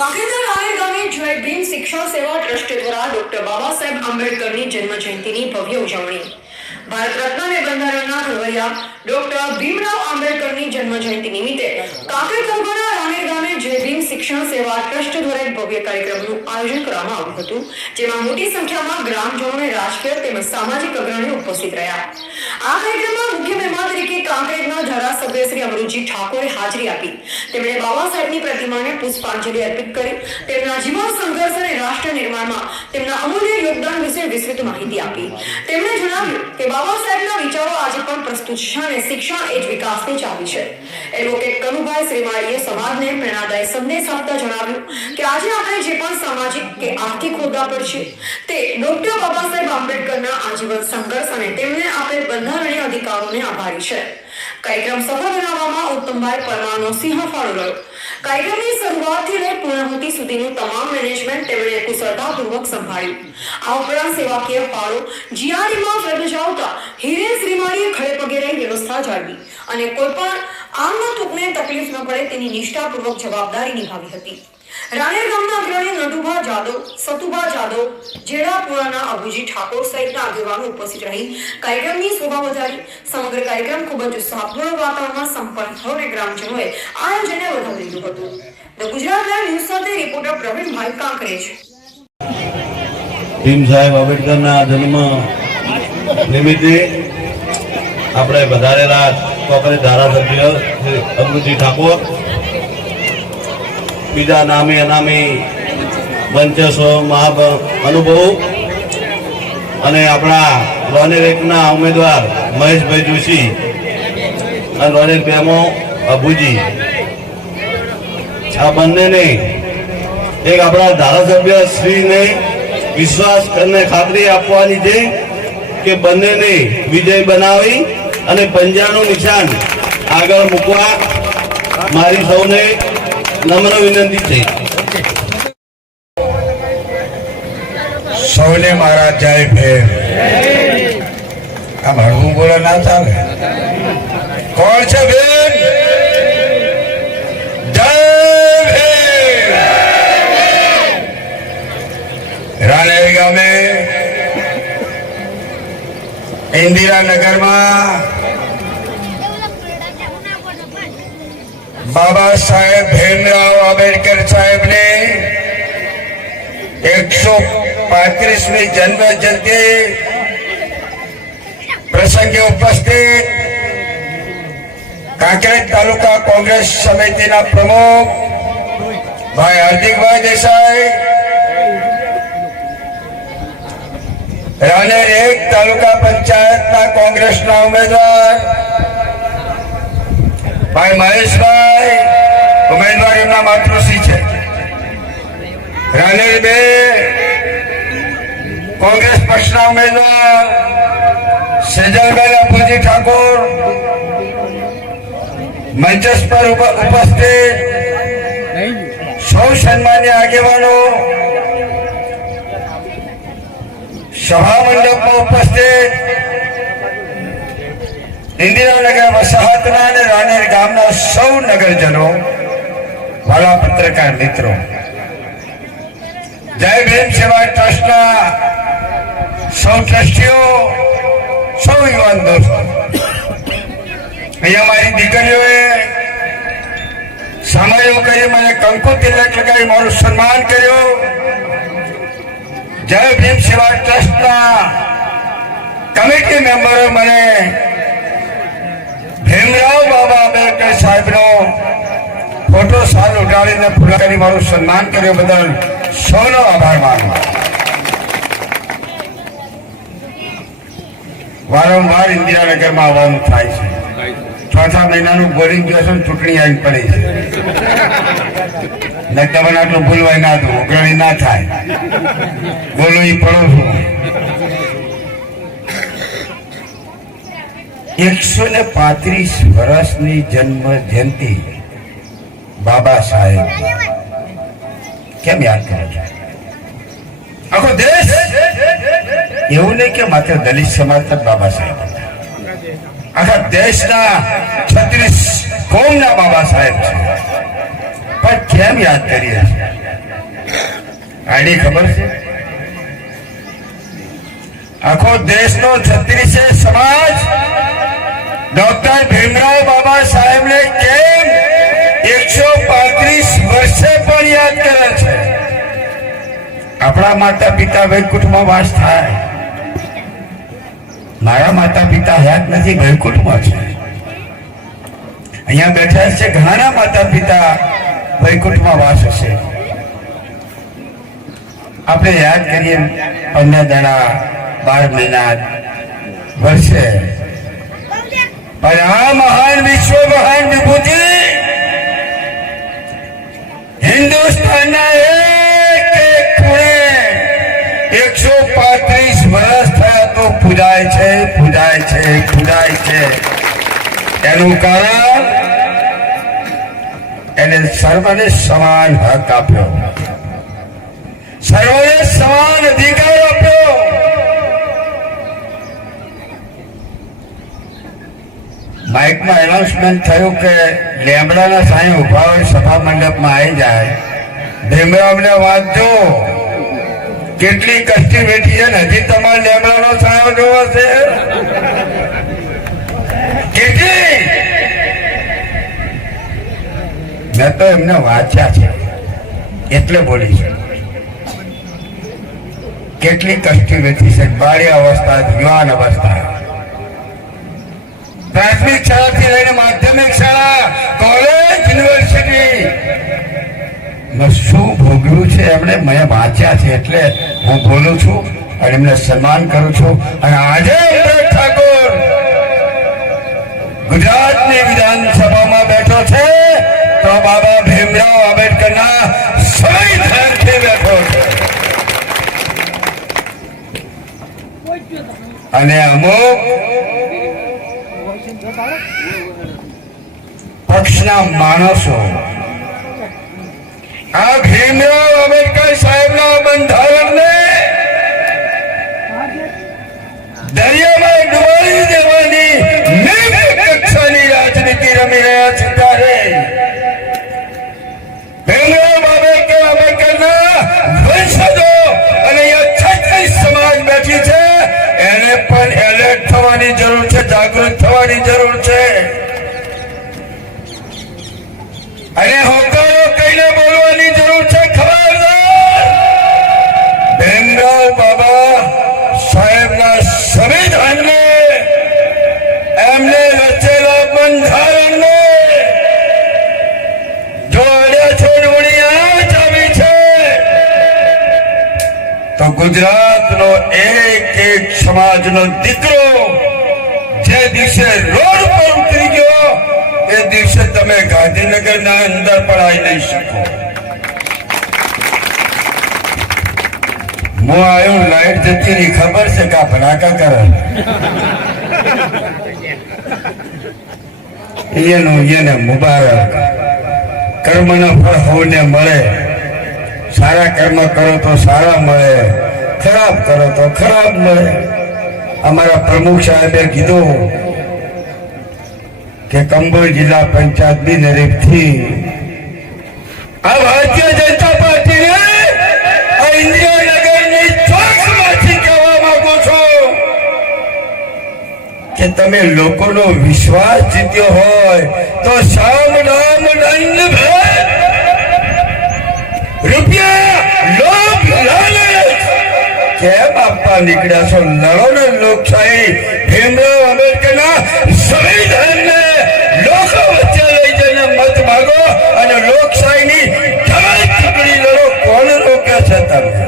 કાંકરેજના રાણેર ગામે જય ભીમ શિક્ષણ સેવા ટ્રસ્ટ દ્વારા ડોક્ટર બાબા સાહેબ આંબેડકરની જન્મ જયંતિની ભવ્ય ઉજવણી. ભારત રત્ન અને બંધારણના ઘડવૈયા ડોક્ટર ભીમરાવ આંબેડકરની જન્મ જયંતિ નિમિત્તે કાંકરેજ તાલુકાના રાણેર ગામે જય ભીમ શિક્ષણ સેવા ટ્રસ્ટ દ્વારા એક ભવ્ય કાર્યક્રમનું આયોજન કરવામાં આવ્યું હતું, જેમાં મોટી સંખ્યામાં ગ્રામજનો અને રાજકીય તેમજ સામાજિક અગ્રણીઓ ઉપસ્થિત રહ્યા. આ કાર્યક્રમમાં મુખ્ય મહેમાન તરીકે કાંકરેજના ધારાસભ્ય શ્રી અમૃતજી ઠાકોરે હાજરી આપી. તેમણે બાબા સાહેબની પ્રતિમાને પુષ્પાંજલિ અર્પિત કરી તેમના જીવન સંઘર્ષ અને રાષ્ટ્ર નિર્માણમાં તેમના અમૂલ્ય યોગદાન વિશે વિસ્તૃત માહિતી આપી. તેમણે જણાવ્યું કે બાબા સાહેબના વિચારો આજે પણ પ્રસ્તુત છે અને શિક્ષણ એ જ વિકાસની ચાવી છે. એડવોકેટ કનુભાઈ શ્રીમાળીએ સમાજને પ્રેરણાદાયી સંદેશ આપતા જણાવ્યું કે આજે આપણે જે પણ સામાજિક કે આર્થિક હોદ્દા પર છે તે ડોક્ટર બાબા સાહેબ આંબેડકરના આજીવન સંઘર્ષ અને તેમને આપેલ બંધારણીય અધિકારોને આભારી છે. કાર્યક્રમ સફળ બનાવવામાં ઉત્તમભાઈ પરમારનો સિંહ ફાળો રહ્યો. કાર્યક્રમની શરૂઆતથી લઈ પૂર્ણાહુતિ સુધીનું તમામ મેનેજમેન્ટ તેમણે કુશળતાપૂર્વક સંભાળ્યું. આ ઉપરાંત સેવાકીય ફાળો જીઆરડીમાં ફરજ બજાવતા હિરેન શ્રીમાળીએ ખડે પગે રહી વ્યવસ્થા જાળવી અને કોઈ પણ આમના તૂકને તકલીફ ન પડે તેની નિષ્ઠાપૂર્વક જવાબદારી નિભાવી હતી. રાણેર ગામના અગ્રણી નટુભા જાદવ, સતુભા જાદવ, જેડાપુરાના અભુજી ઠાકોર સહિતના આગેવાનો ઉપસ્થિત રહી કાર્યક્રમની શોભા વધારી. સમગ્ર કાર્યક્રમ ખૂબ જ ઉત્સાહપૂર્ણ વાતાવરણમાં સંપન્ન થયો અને ગ્રામજનોએ આયોજનને વધાવી લીધું હતું. ધ ગુજરાત લાઈવ ન્યૂઝ સાથે રિપોર્ટર પ્રવીણભાઈ કાંકરેજ. ભીમ સાહેબ આંબેડકરના જન્મ નિમિત્તે આપણે વધારેલા કોંગ્રેસ ધારાસભ્ય શ્રી અમૃતજી ઠાકોર, બીજા નામી અનામી મંચસ્વ અનુભવ અને આપણા રોનેર એકના ઉમેદવાર મહેશભાઈ જોશી અને રોનેર બેમો અભુજી, આ બંનેને એક આપણા ધારાસભ્ય શ્રીને વિશ્વાસ અને ખાતરી આપવાની છે કે બંનેને વિજય બનાવી અને પંજાનું નિશાન આગળ મૂકવા મારી સૌને નમ્ર વિનંતી છે. સૌને મારા જય ભીમ. આમ હળવું બોલો ના ચાલે. કોણ છે બેન? જય ભીમ. રાણેર ગામે ઇન્દિરાનગરમાં બાબા સાહેબ ભીમરાવ આંબેડકર સાહેબને 135મી જન્મ જયંતિ પ્રસંગે ઉપસ્થિત કાંકરેજ તાલુકા કોંગ્રેસ સમિતિના પ્રમુખ ભાઈ હાર્દિકભાઈ દેસાઈ, રાણેર 1 તાલુકા પંચાયતના કોંગ્રેસના ઉમેદવાર ભાઈ મહેશભાઈ, ઉમેદવારીના માતૃશ્રી છે. રાણેર 2 કોંગ્રેસ પક્ષના ઉમેદવાર સેજલભાઈ અભુજી ઠાકોર, મંચસ પર ઉપસ્થિત સૌ સન્માન્ય આગેવાનો, સભા મંડપમાં ઉપસ્થિત ઇન્દિરાનગર વસાહતના અને રાણેર ગામના સૌ નગરજનો, વાલા પત્રકાર મિત્રો, જય ભીમ સેવા ટ્રસ્ટના સૌ ટ્રસ્ટીઓ, સૌ યુવાન દોસ્તો, અહીંયા મારી દીકરીઓએ સામયો કરી મને કંકુ તિલક લગાવી મારું સન્માન કર્યું. જય ભીમ સેવા ટ્રસ્ટના કમિટી મેમ્બરો મને ભીમરાવ બાબા આંબેડકર સાહેબનો ફોટો સાલ ઉડાડીને પૂરા કરી મારું સન્માન કર્યો બદલ સૌનો આભાર માનું. વારંવાર ઇન્દિરાનગરમાં આવવાનું થાય છે. 6 મહિનાનું બોરિંગ જોશે, ચૂંટણી આવી પડે છે. તમને આટલું ભૂલવાય ના દો, ઉઘરાણી ના થાય. બોલું એ પડો છું. 135 વર્ષની જન્મ જયંતિ બાબા સાહેબ કેમ યાદ કરે છે? આખો દેશ એવું નહીં કે માત્ર દલિત સમાજ તક બાબા સાહેબ હતા. આખા દેશના 36 કોમના બાબા સાહેબ છે. પણ કેમ યાદ કરીએ છીએ? આઈડી ખબર છે? આખો દેશનો 36 સમાજ ડોક્ટર ભીમરાવ બાબા સાહેબને કેમ 135 વર્ષે પણ યાદ કરે છે? આપણા માતા પિતા વૈકુંઠમાં વાસ થાય, મારા માતા પિતા યાદ નથી, વૈકુંઠમાં છે. અહીંયા બેઠા છે ઘણા માતા પિતા વૈકુંઠમાં વાસ હશે. આપણે યાદ કરીએ 15 દાડા 12 મહિના વર્ષે, પણ આ મહાન વિશ્વ મહાન વિભૂતિ હિન્દુસ્તાનના એક ખૂણે 135 વર્ષ થયા તો પૂજાય છે, પૂજાય છે, પૂજાય છે. એનું કારણ એને સર્વને સમાન હક આપ્યો, સર્વને સમાન અધિકાર આપ્યો. માઇકમાં એનાઉન્સમેન્ટ થયું કે લેમડાના સાંઈ ઉભા હોય સભા મંડપમાં આવી જાય, ભીમરાવને વાંચજો કેટલી કષ્ટી બેઠી છે ને હજી તમારે લેમડાનો સાયો જોવો છે કેટલી. મેં તો એમને વાંચ્યા છે એટલે બોલી છે. કેટલી કષ્ટી બેઠી છે, બાળી અવસ્થા, યુવાન અવસ્થા, પ્રાથમિક શાળાથી લઈને માધ્યમિક શાળા, કોલેજ, યુનિવર્સિટી શું ભોગવ્યું છે એમણે, મેં વાંચ્યા છે એટલે હું બોલું છું અને એમને સન્માન કરું છું. અને આજે અમૃત ઠાકોર ગુજરાતની વિધાનસભામાં બેઠો છે તો બાબા ભીમરાવ આંબેડકરના સંવિધાનથી બેઠો છે. અને અમુક પક્ષના માણસો આ ભીમરાવ આંબેડકર સાહેબના બંધારણને દરિયામાં ડુબાડી દેવાની નિમ્ન કક્ષાની રાજનીતિ રમી રહ્યા છે. ત્યારે ભીમરાવ આંબેડકરના વંશજો અને 36 સમાજ બેઠી છે, એને પણ એલર્ટ થવાની જરૂર છે, જાગૃત થવાની જરૂર છે. અને હોકારો કહીને બોલવાની જરૂર છે. ખબરદાર, ભીમરાવ બાબા સાહેબના સંવિધાનને, એમને રચેલા બંધારણને જો અડ્યા છોડવણી આંચ આવી છે તો ગુજરાતનો એક સમાજનો દીકરો જે દિવસે રોડ પર ઉતરી ગયો એ દિવસે તમે ગાંધીનગરના અંદર પણ આવી નહીં શકો. હું આવ્યો, લાઈટ જતી રહી, ખબર છે કે ભડાકા કરે એને મુબારક. કર્મનો ફળ સૌને મળે. સારા કર્મ કરો તો સારા મળે, ખરાબ કરો તો ખરાબ મળે. અમારા પ્રમુખ સાહેબે કીધું કે કંબોઈ જિલ્લા પંચાયત બિનહરીફથી આ ભારતીય જનતા પાર્ટીને આ ઇન્દિરાનગરની ચોકમાંથી કહેવા માંગુ છું કે તમે લોકોનો વિશ્વાસ જીત્યો હોય તો સામ નામ દંડ ભેદ રૂપિયા લોભ લાલચ કેમ આપવા નીકળ્યા છો? લડો ને લોકશાહી. ભીમરાવ આંબેડકરના સંવિધાનને લોકો વચ્ચે લઈ જઈને મત માગો અને લોકશાહીની ચૂંટણી લડો. કોણ રોકે છે? તમે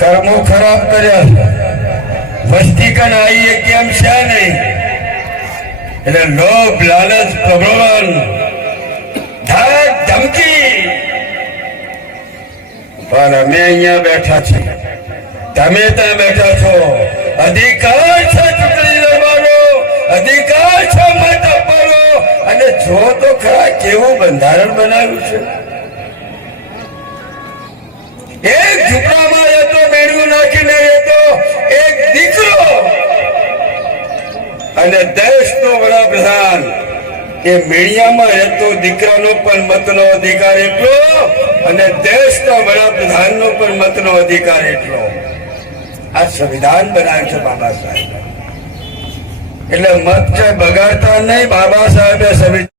કર્મો ખરાબ કર્યા, વસ્તી કન આવી એ કેમ છે નહીં, એટલે લોભ લાલચ પ્રબળન ધાક ધમકી. પણ અમે અહીંયા બેઠા છીએ, તમે ત્યાં બેઠા છો, અધિકાર છે ચૂંટણી લડવાનો, અધિકાર છે મત આપવાનો. અને જો તો ખરા કેવું બંધારણ બનાવ્યું છે. એક ઝૂંપડામાં રહેતો, મેળવું નાખીને રહેતો એક દીકરો અને દેશનો વડાપ્રધાન એ મીડિયામાં રહેતો દીકરાનો પણ મતનો અધિકાર એટલો અને દેશના વડાપ્રધાનનો પણ મતનો અધિકાર એટલો. આ સંવિધાન બનાવ્યું છે બાબા સાહેબ. એટલે મત છે બગાડતા નહીં. બાબા સાહેબે સંવિધાન